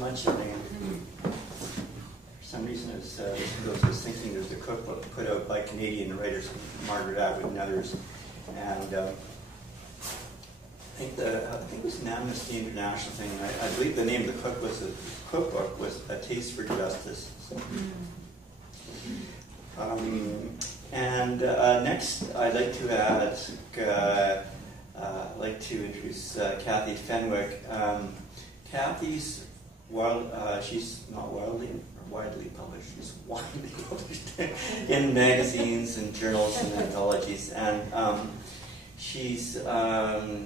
much. For some reason, I was thinking there's a cookbook put out by Canadian writers, Margaret Atwood and others, and I think it was an Amnesty International thing. I believe the name of the cookbook was A Taste for Justice. Next, I'd like to ask, introduce Kathy Fenwick. Kathy's she's not widely published. She's widely published in magazines and journals and anthologies, and she's a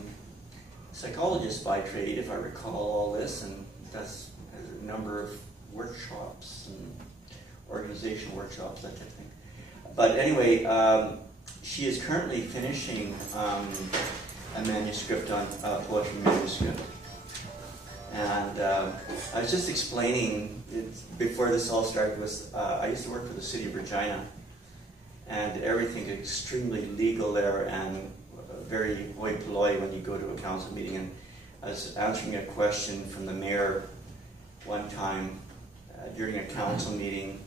psychologist by trade, if I recall all this, and does a number of workshops and organizational workshops, that type of thing. But anyway, she is currently finishing a manuscript on poetry manuscript. And I was just explaining, before this all started, I used to work for the city of Regina, and everything is extremely legal there and very hoi polloi when you go to a council meeting. And I was answering a question from the mayor one time during a council meeting,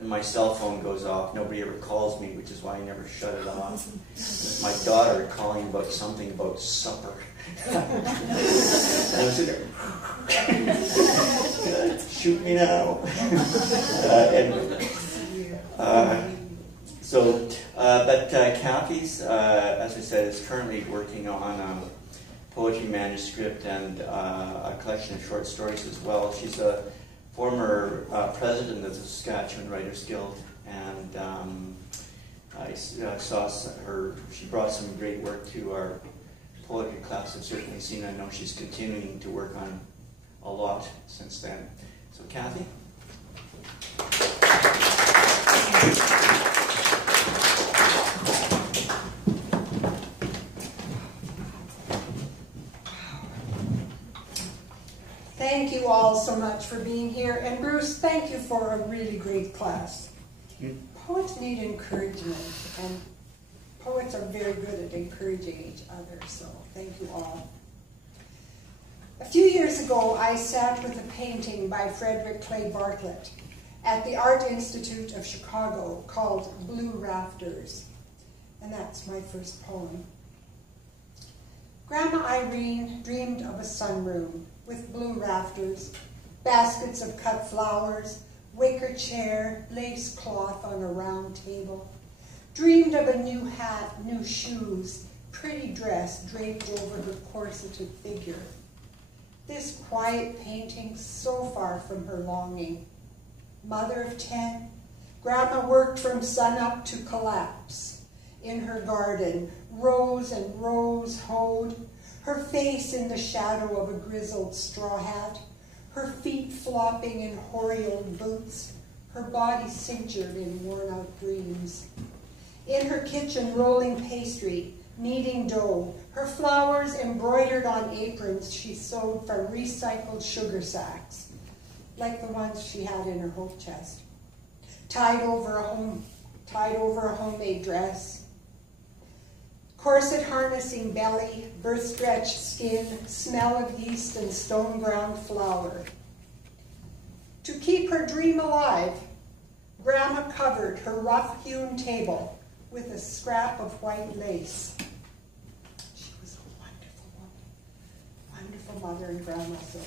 and my cell phone goes off. Nobody ever calls me, which is why I never shut it off. My daughter calling about something about supper. And I'm sitting there, shoot me now. Kathy's, as I said, is currently working on a poetry manuscript and a collection of short stories as well. She's a former president of the Saskatchewan Writers Guild, and I saw she brought some great work to our poetry class. I've certainly seen. I know she's continuing to work on a lot since then. So, Kathy. Thank you all so much for being here. And Bruce, thank you for a really great class. Poets need encouragement, and poets are very good at encouraging each other, so thank you all. A few years ago, I sat with a painting by Frederick Clay Bartlett at the Art Institute of Chicago called Blue Rafters, and that's my first poem. Grandma Irene dreamed of a sunroom with blue rafters, baskets of cut flowers, wicker chair, lace cloth on a round table. Dreamed of a new hat, new shoes, pretty dress draped over her corseted figure. This quiet painting so far from her longing. Mother of 10, Grandma worked from sunup to collapse. In her garden, rows and rows hoed, her face in the shadow of a grizzled straw hat, her feet flopping in hoary-old boots, her body cinctured in worn-out dreams. In her kitchen, rolling pastry, kneading dough, her flowers embroidered on aprons she sewed from recycled sugar sacks, like the ones she had in her hope chest, tied over a homemade dress. Corset harnessing belly, birth-stretched skin, smell of yeast and stone-ground flour. To keep her dream alive, Grandma covered her rough-hewn table with a scrap of white lace. She was a wonderful woman, wonderful mother and grandma, so